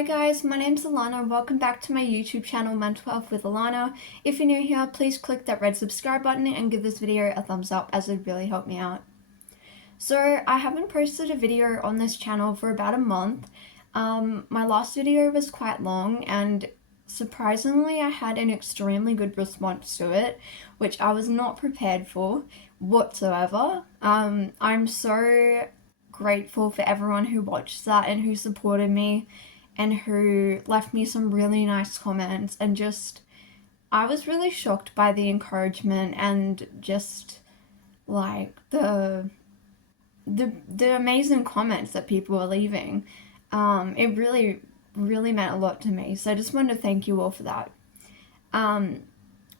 Hi guys, my name's Alana. Welcome back to my YouTube channel, Mental Health with Alana. If you're new here, please click that red subscribe button and give this video a thumbs up as it would really help me out. So I haven't posted a video on this channel for about a month. My last video was quite long and surprisingly I had an extremely good response to it, which I was not prepared for whatsoever. I'm so grateful for everyone who watched that and who supported me and who left me some really nice comments, and just I was really shocked by the encouragement and just like the amazing comments that people were leaving. It really meant a lot to me, so I just wanted to thank you all for that.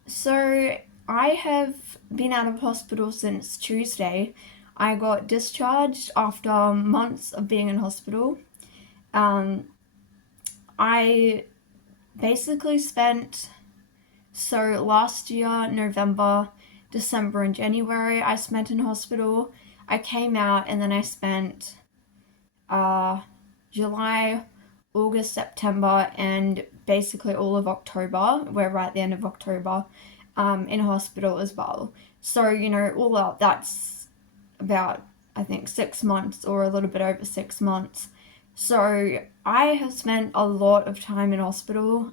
So I have been out of hospital since Tuesday. I got discharged after months of being in hospital. I basically spent, so last year, November, December, and January, I spent in hospital. I came out and then I spent July, August, September, and basically all of October. We're right at the end of October, in hospital as well. So, all up, that's about, I think, 6 months or a little bit over 6 months. So I have spent a lot of time in hospital,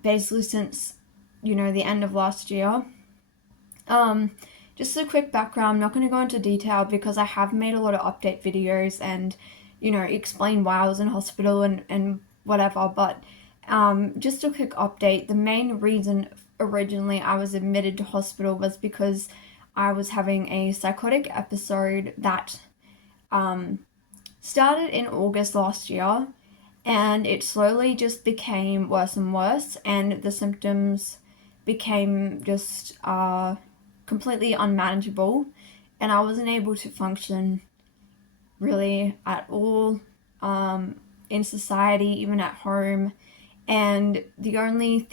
basically since, the end of last year. Just a quick background, I'm not going to go into detail because I have made a lot of update videos and, explain why I was in hospital and whatever, but just a quick update. The main reason originally I was admitted to hospital was because I was having a psychotic episode that started in August last year, and it slowly just became worse and worse, and the symptoms became just completely unmanageable, and I wasn't able to function really at all in society, even at home. And the only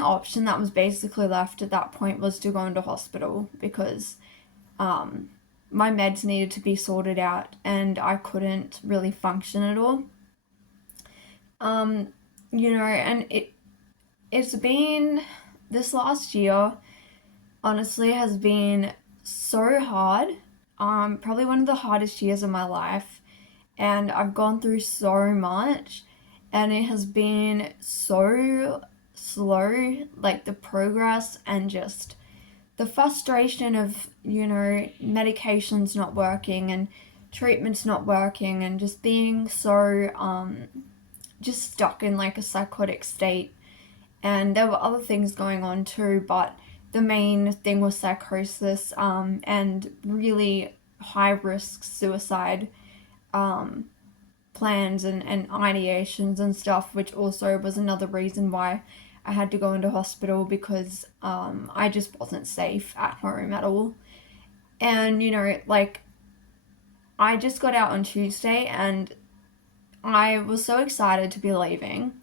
option that was basically left at that point was to go into hospital because my meds needed to be sorted out and I couldn't really function at all. And it's been, this last year honestly has been so hard. Probably one of the hardest years of my life, and I've gone through so much, and it has been so slow, like the progress and just the frustration of, medications not working and treatments not working and just being so, just stuck in like a psychotic state. And there were other things going on too, but the main thing was psychosis, and really high risk suicide, plans and ideations and stuff, which also was another reason why I had to go into hospital because I just wasn't safe at home at all. And, I just got out on Tuesday and I was so excited to be leaving,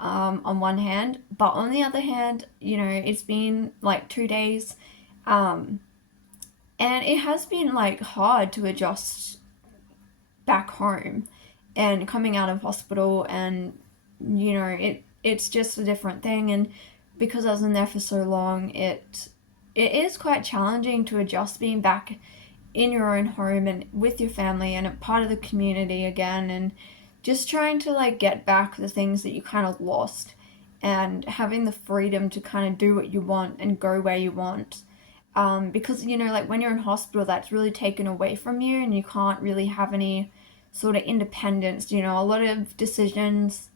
on one hand, but on the other hand, it's been like 2 days, and it has been like hard to adjust back home and coming out of hospital, and it's just a different thing. And because I was in there for so long, it is quite challenging to adjust being back in your own home and with your family and a part of the community again, and just trying to like get back the things that you kind of lost and having the freedom to kind of do what you want and go where you want. Because like when you're in hospital, that's really taken away from you and you can't really have any sort of independence. A lot of decisions,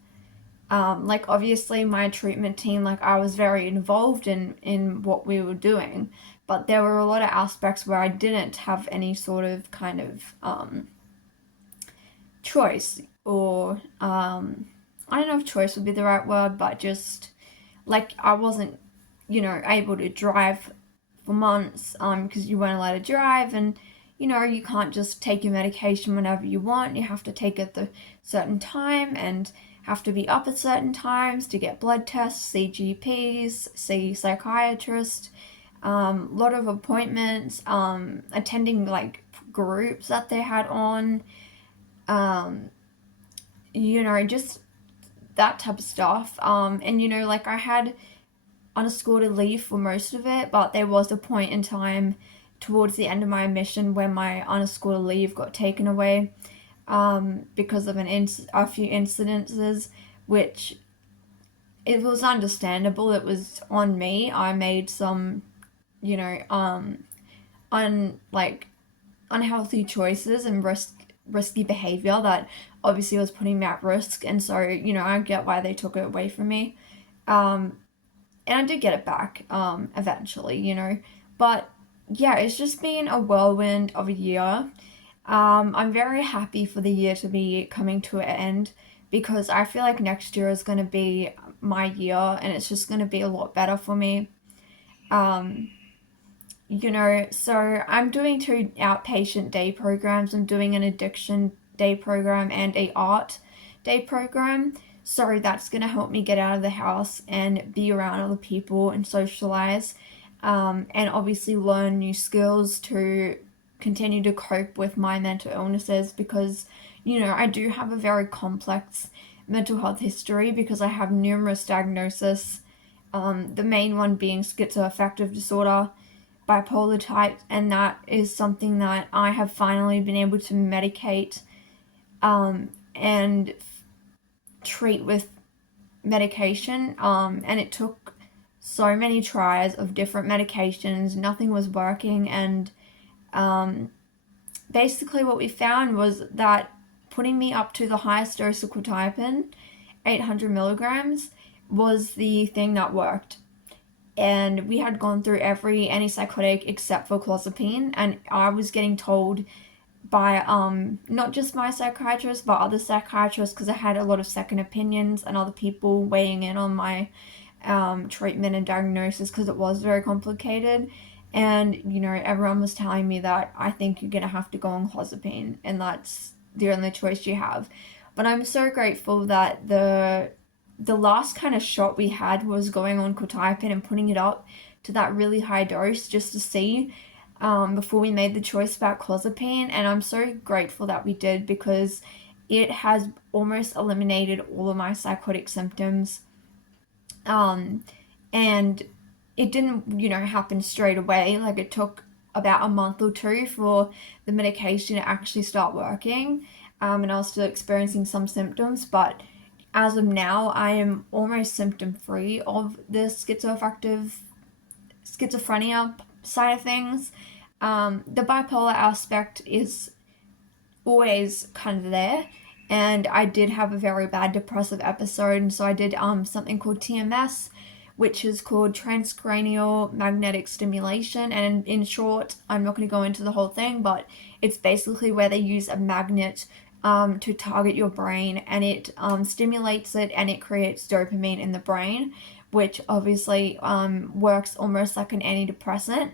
like obviously my treatment team, like I was very involved in what we were doing, but there were a lot of aspects where I didn't have any sort of kind of choice, or I don't know if choice would be the right word, but just like I wasn't able to drive for months, because you weren't allowed to drive, and you can't just take your medication whenever you want. You have to take it at a certain time and have to be up at certain times to get blood tests, see GPs, see psychiatrists, lot of appointments, attending like groups that they had on, just that type of stuff. And like I had unescorted leave for most of it, but there was a point in time towards the end of my mission when my unescorted leave got taken away, because of a few incidences, which it was understandable. It was on me. I made some, you know, like unhealthy choices and risky behavior that obviously was putting me at risk. And so, I get why they took it away from me. Um, and I did get it back, eventually, But yeah, it's just been a whirlwind of a year. I'm very happy for the year to be coming to an end because I feel like next year is going to be my year and it's just going to be a lot better for me. Um, so I'm doing two outpatient day programs. I'm doing an addiction day program and a art day program. So that's going to help me get out of the house and be around other people and socialize. And obviously learn new skills to continue to cope with my mental illnesses because, I do have a very complex mental health history because I have numerous diagnoses. The main one being schizoaffective disorder, bipolar type, and that is something that I have finally been able to medicate, and treat with medication. And it took so many tries of different medications, nothing was working, and um, basically what we found was that putting me up to the highest dose of quetiapine, 800 milligrams, was the thing that worked. And we had gone through every antipsychotic except for clozapine, and I was getting told by not just my psychiatrist but other psychiatrists, because I had a lot of second opinions and other people weighing in on my treatment and diagnosis because it was very complicated. And everyone was telling me that I think you're gonna have to go on clozapine and that's the only choice you have. But I'm so grateful that the last kind of shot we had was going on quetiapine and putting it up to that really high dose just to see, before we made the choice about clozapine. And I'm so grateful that we did because it has almost eliminated all of my psychotic symptoms. Um, and it didn't, happen straight away. Like it took about a month or two for the medication to actually start working. And I was still experiencing some symptoms, but as of now, I am almost symptom free of the schizophrenia side of things. The bipolar aspect is always kind of there, and I did have a very bad depressive episode, and so I did something called TMS, which is called transcranial magnetic stimulation. And in short, I'm not going to go into the whole thing, but it's basically where they use a magnet to target your brain, and it stimulates it and it creates dopamine in the brain, which obviously works almost like an antidepressant.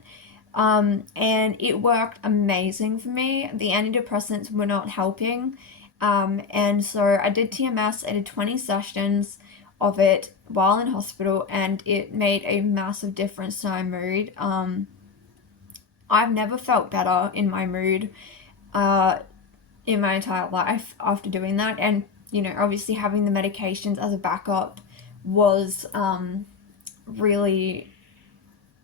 And it worked amazing for me. The antidepressants were not helping. And so I did TMS. I did 20 sessions of it while in hospital, and it made a massive difference to my mood. I've never felt better in my mood in my entire life after doing that. And, obviously having the medications as a backup was really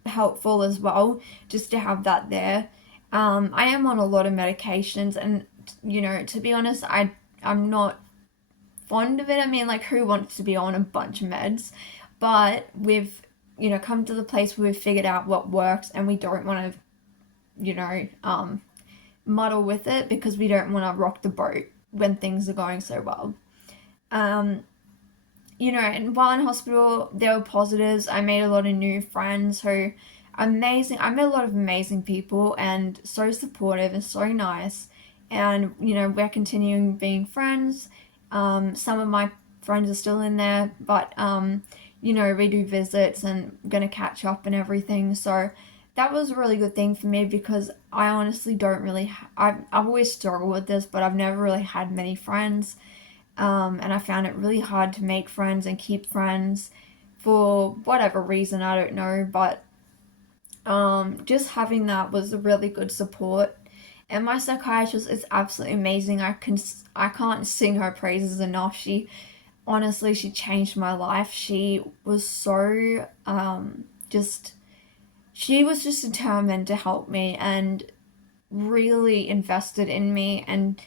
helpful as well, just to have that there. I am on a lot of medications, and to be honest, I'm not fond of it. I mean, like, who wants to be on a bunch of meds? But we've come to the place where we've figured out what works, and we don't want to muddle with it because we don't want to rock the boat when things are going so well. Um, and while in hospital, there were positives. I made a lot of new friends who amazing. I met a lot of amazing people and so supportive and so nice. And, we're continuing being friends. Some of my friends are still in there, but, we do visits and gonna catch up and everything. So that was a really good thing for me because I honestly don't really, I've always struggled with this, but I've never really had many friends. And I found it really hard to make friends and keep friends for whatever reason, I don't know, but just having that was a really good support. And my psychiatrist is absolutely amazing. I can't sing her praises enough. Honestly, she changed my life. She was so just she was just determined to help me and really invested in me, and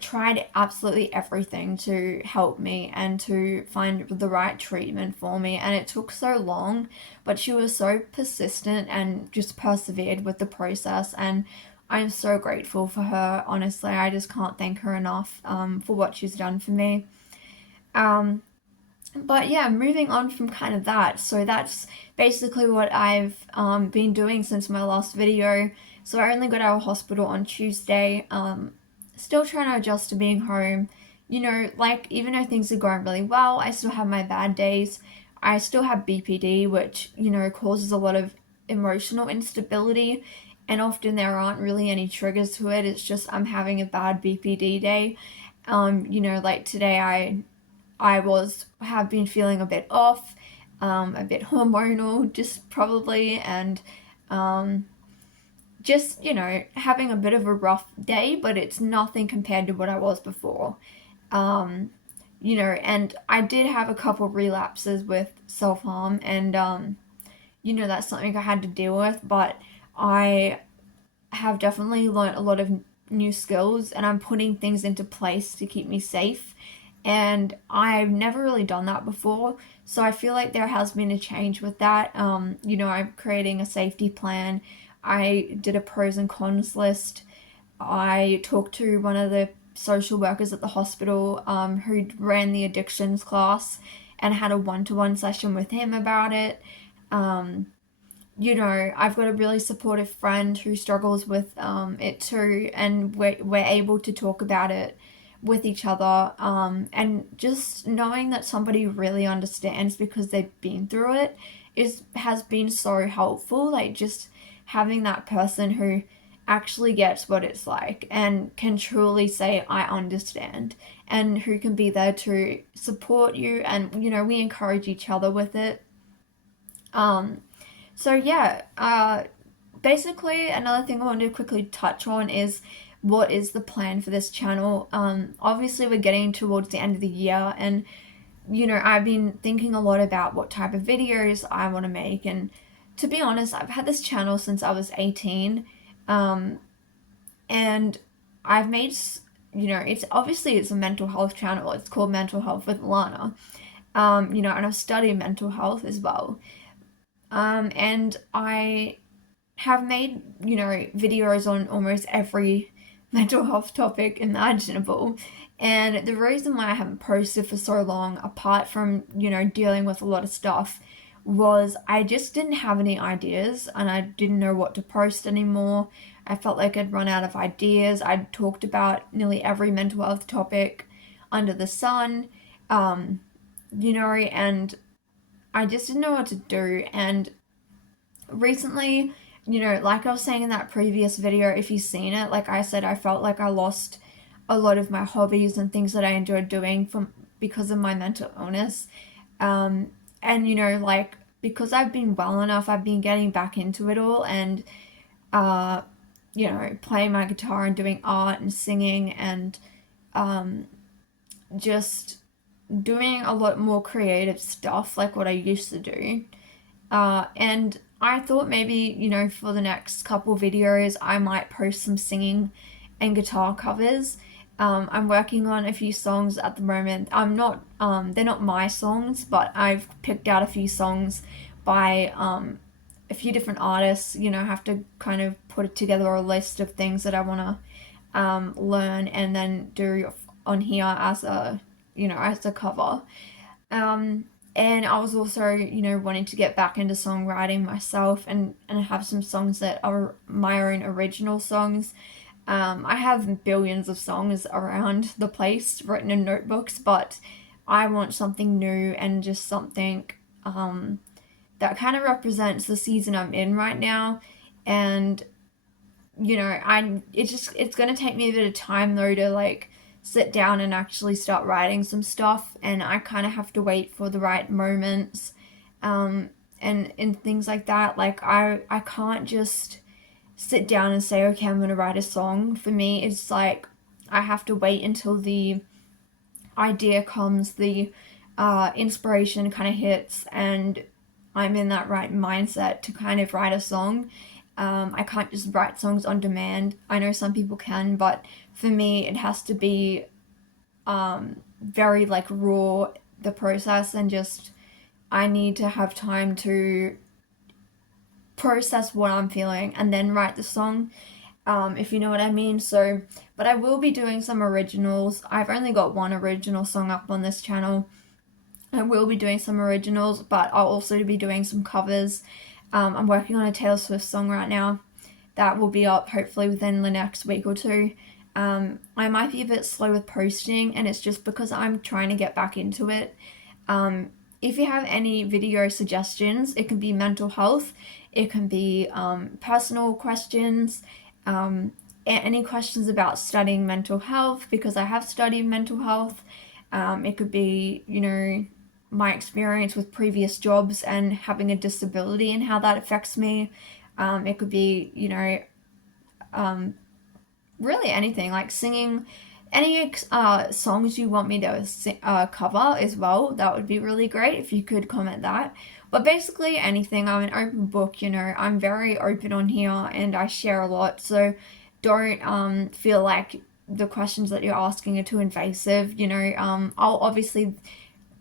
tried absolutely everything to help me and to find the right treatment for me. And it took so long, but she was so persistent and just persevered with the process, and I'm so grateful for her. Honestly, I just can't thank her enough for what she's done for me. um, but yeah, moving on from kind of that, so that's basically what I've been doing since my last video. So I only got out of hospital on Tuesday. Still trying to adjust to being home. Like, even though things are going really well, I still have my bad days. I still have BPD, which, causes a lot of emotional instability. And often there aren't really any triggers to it. It's just I'm having a bad BPD day. Like today I have been feeling a bit off, a bit hormonal, just probably, and um, just having a bit of a rough day. But it's nothing compared to what I was before. Um, and I did have a couple relapses with self harm, and that's something I had to deal with. But I have definitely learned a lot of new skills, and I'm putting things into place to keep me safe. And I've never really done that before, so I feel like there has been a change with that. I'm creating a safety plan. I did a pros and cons list. I talked to one of the social workers at the hospital, who ran the addictions class, and had a one-to-one session with him about it. Um, I've got a really supportive friend who struggles with it too, and we're able to talk about it with each other. And just knowing that somebody really understands because they've been through it has been so helpful. Like, just having that person who actually gets what it's like and can truly say, I understand, and who can be there to support you. And, we encourage each other with it. Um, so yeah, basically another thing I wanted to quickly touch on is what is the plan for this channel. Obviously we're getting towards the end of the year, and I've been thinking a lot about what type of videos I want to make. And to be honest, I've had this channel since I was 18, um, and I've made it's a mental health channel. It's called Mental Health with Lana. And I've studied mental health as well. And I have made, videos on almost every mental health topic imaginable. And the reason why I haven't posted for so long, apart from, dealing with a lot of stuff, was I just didn't have any ideas, and I didn't know what to post anymore. I felt like I'd run out of ideas. I'd talked about nearly every mental health topic under the sun, um, and I just didn't know what to do. And recently, like I was saying in that previous video, if you've seen it, like I said, I felt like I lost a lot of my hobbies and things that I enjoyed doing because of my mental illness. Um, and like, because I've been well enough, I've been getting back into it all, and uh, playing my guitar and doing art and singing, and um, just doing a lot more creative stuff like what I used to do. And I thought maybe, for the next couple videos, I might post some singing and guitar covers. I'm working on a few songs at the moment. They're not my songs, but I've picked out a few songs by a few different artists. I have to kind of put together a list of things that I want to learn and then do on here as a cover. Um, and I was also, wanting to get back into songwriting myself, and have some songs that are my own original songs. I have billions of songs around the place written in notebooks, but I want something new and just something that kind of represents the season I'm in right now. And it's gonna take me a bit of time though to like sit down and actually start writing some stuff, and I kind of have to wait for the right moments, um, and things like that. Like I can't just sit down and say, okay, I'm gonna write a song. For me, it's like I have to wait until the idea comes, the inspiration kind of hits, and I'm in that right mindset to kind of write a song. I can't just write songs on demand. I know some people can, but for me, it has to be very like raw, the process, and just I need to have time to process what I'm feeling and then write the song, if you know what I mean. So, but I will be doing some originals. I've only got one original song up on this channel. I will be doing some originals, but I'll also be doing some covers. I'm working on a Taylor Swift song right now that will be up hopefully within the next week or two. I might be a bit slow with posting, and it's just because I'm trying to get back into it. If you have any video suggestions, it can be mental health, it can be personal questions, any questions about studying mental health, because I have studied mental health. It could be, you know, my experience with previous jobs and having a disability and how that affects me. It could be, you know, really anything, like singing any songs you want me to cover as well. That would be really great if you could comment that. But basically anything. I'm an open book, you know. I'm very open on here and I share a lot, so don't feel like the questions that you're asking are too invasive, you know. I'll obviously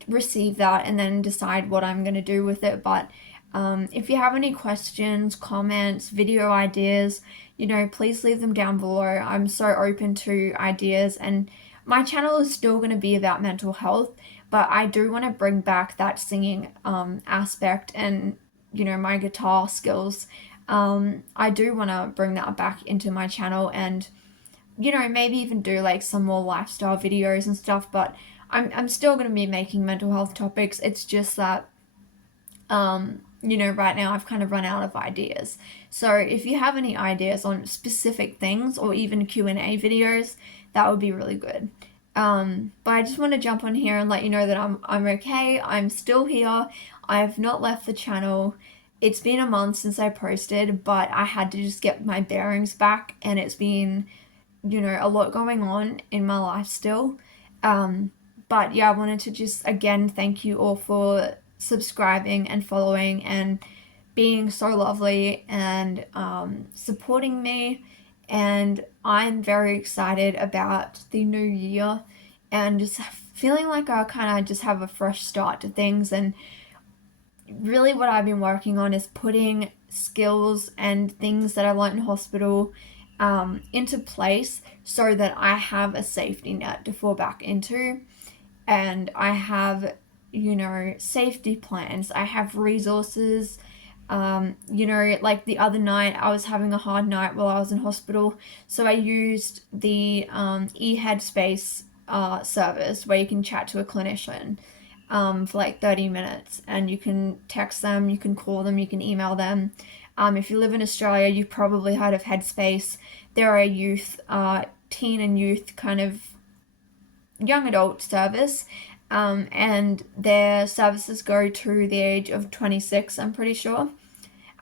receive that and then decide what I'm going to do with it. But if you have any questions, comments, video ideas, you know, please leave them down below. I'm so open to ideas, and my channel is still going to be about mental health, but I do want to bring back that singing aspect and, you know, my guitar skills. I do want to bring that back into my channel and, you know, maybe even do like some more lifestyle videos and stuff, but I'm still going to be making mental health topics. It's just that, you know, right now I've kind of run out of ideas. So if you have any ideas on specific things or even Q&A videos, that would be really good. But I just want to jump on here and let you know that I'm okay. I'm still here. I have not left the channel. It's been a month since I posted, but I had to just get my bearings back, and it's been, you know, a lot going on in my life still. But yeah, I wanted to just again thank you all for subscribing and following and being so lovely and supporting me. And I'm very excited about the new year and just feeling like I kind of just have a fresh start to things. And really what I've been working on is putting skills and things that I learned in hospital into place so that I have a safety net to fall back into, and I have, you know, safety plans. I have resources. You know, like the other night I was having a hard night while I was in hospital, so I used the eHeadspace service where you can chat to a clinician for like 30 minutes, and you can text them, you can call them, you can email them. If you live in Australia, you've probably heard of Headspace. They're a youth, teen and youth kind of young adult service, and their services go to the age of 26, I'm pretty sure,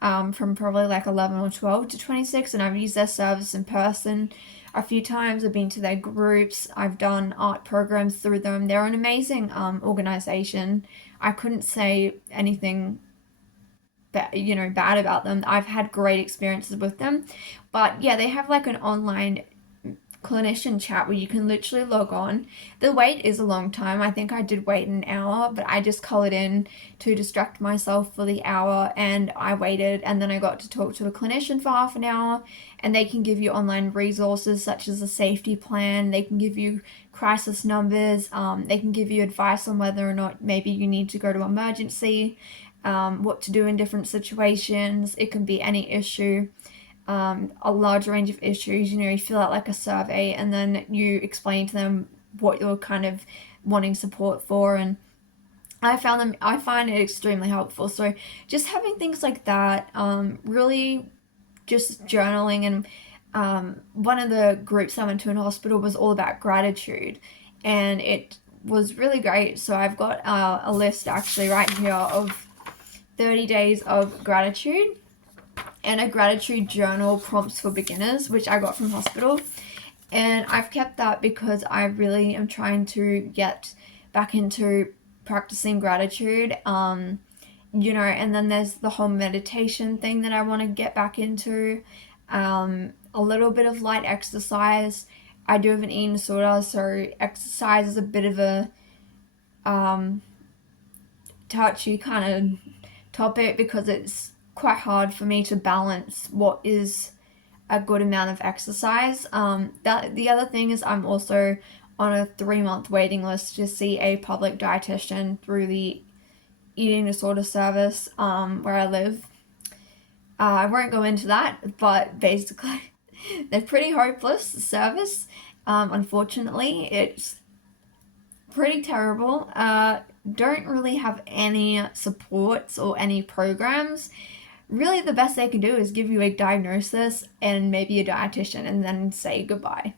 from probably like 11 or 12 to 26, and I've used their service in person a few times. I've been to their groups, I've done art programs through them. They're an amazing organization. I couldn't say anything bad about them. I've had great experiences with them. But yeah, they have like an online clinician chat where you can literally log on. The wait is a long time. I think I did wait an hour, but I just colored in to distract myself for the hour, and I waited, and then I got to talk to a clinician for half an hour, and they can give you online resources such as a safety plan. They can give you crisis numbers. They can give you advice on whether or not maybe you need to go to emergency, what to do in different situations. It can be any issue. A large range of issues. You know, you fill out like a survey, and then you explain to them what you're kind of wanting support for, and I find it extremely helpful. So just having things like that, really just journaling. And one of the groups I went to in hospital was all about gratitude, and it was really great. So I've got a list actually right here of 30 days of gratitude. and a gratitude journal, prompts for beginners, which I got from hospital. And I've kept that because I really am trying to get back into practicing gratitude. And then there's the whole meditation thing that I want to get back into. A little bit of light exercise. I do have an eating disorder, so exercise is a bit of a touchy kind of topic because it's quite hard for me to balance what is a good amount of exercise. The other thing is I'm also on a 3-month waiting list to see a public dietitian through the eating disorder service where I live. I won't go into that, but basically they're pretty hopeless service. Unfortunately, it's pretty terrible. Don't really have any supports or any programs. Really, the best they can do is give you a diagnosis and maybe a dietitian and then say goodbye.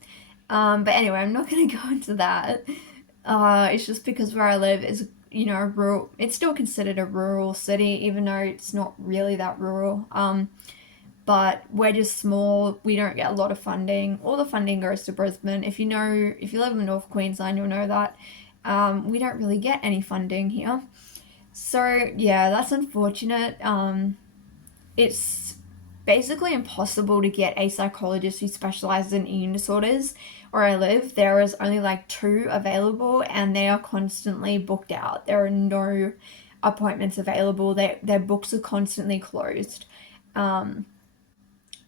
But anyway, I'm not going to go into that. It's just because where I live is, rural. It's still considered a rural city, even though it's not really that rural. But we're just small. We don't get a lot of funding. All the funding goes to Brisbane. If you live in North Queensland, you'll know that. We don't really get any funding here. So, yeah, that's unfortunate. It's basically impossible to get a psychologist who specializes in eating disorders. Where I live, there is only like 2 available, and they are constantly booked out. There are no appointments available. Their books are constantly closed.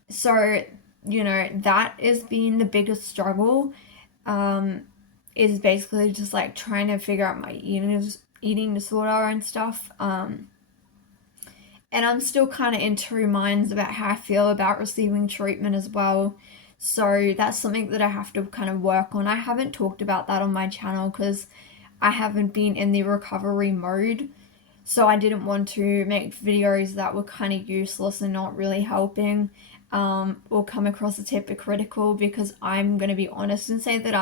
So, that has been the biggest struggle, is basically just like trying to figure out my eating disorder and stuff. And I'm still kind of in 2 minds about how I feel about receiving treatment as well. So that's something that I have to kind of work on. I haven't talked about that on my channel because I haven't been in the recovery mode. So I didn't want to make videos that were kind of useless and not really helping, or come across as hypocritical, because I'm going to be honest and say that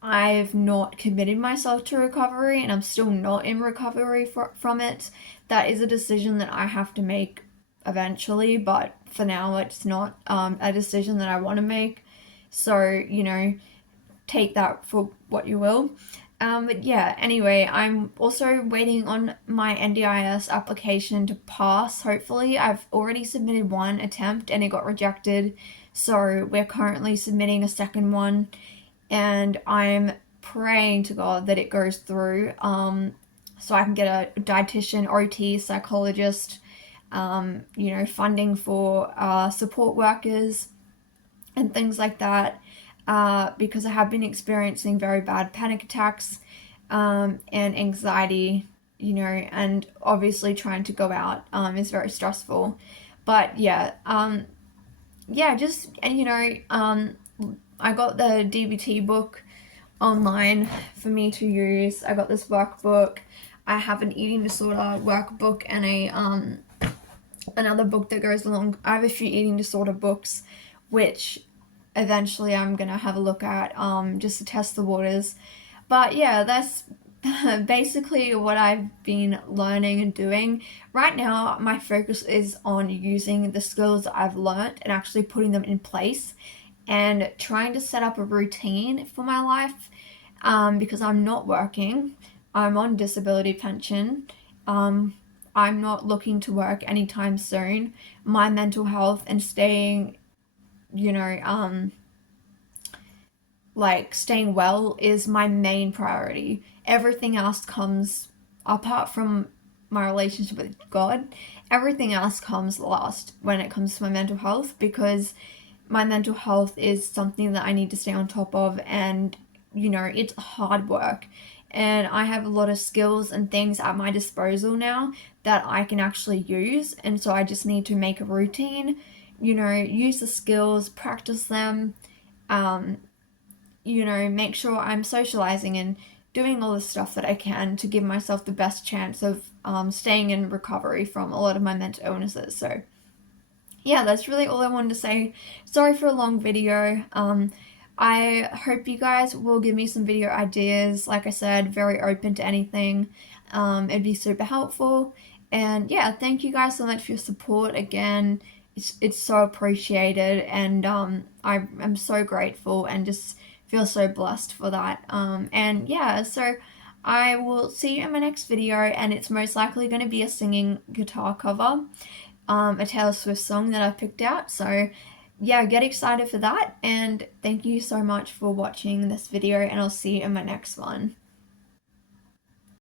I've not committed myself to recovery, and I'm still not in recovery from it. That is a decision that I have to make eventually, but for now it's not a decision that I want to make. So, take that for what you will. But yeah, anyway, I'm also waiting on my NDIS application to pass, hopefully. I've already submitted 1 attempt and it got rejected. So we're currently submitting a second one, and I'm praying to God that it goes through, so I can get a dietitian, OT, psychologist, funding for support workers and things like that, because I have been experiencing very bad panic attacks and anxiety, and obviously trying to go out is very stressful. But yeah, I got the DBT book online for me to use. I got this workbook. I have an eating disorder workbook and another book that goes along. I have a few eating disorder books, which eventually I'm gonna have a look at, just to test the waters. But yeah, that's basically what I've been learning and doing. Right now, my focus is on using the skills I've learned and actually putting them in place, and trying to set up a routine for my life, because I'm not working. I'm on disability pension. I'm not looking to work anytime soon. My mental health and staying well is my main priority. Everything else comes, apart from my relationship with God, everything else comes last when it comes to my mental health, because my mental health is something that I need to stay on top of, and it's hard work, and I have a lot of skills and things at my disposal now that I can actually use, and so I just need to make a routine, use the skills, practice them, make sure I'm socializing and doing all the stuff that I can to give myself the best chance of staying in recovery from a lot of my mental illnesses. So yeah, that's really all I wanted to say. Sorry for a long video. I hope you guys will give me some video ideas. Like I said, very open to anything. It'd be super helpful. And yeah, thank you guys so much for your support again. It's so appreciated, and I am so grateful and just feel so blessed for that. And yeah, so I will see you in my next video, and it's most likely going to be a singing guitar cover, a Taylor Swift song that I picked out. So yeah, get excited for that, and thank you so much for watching this video, and I'll see you in my next one.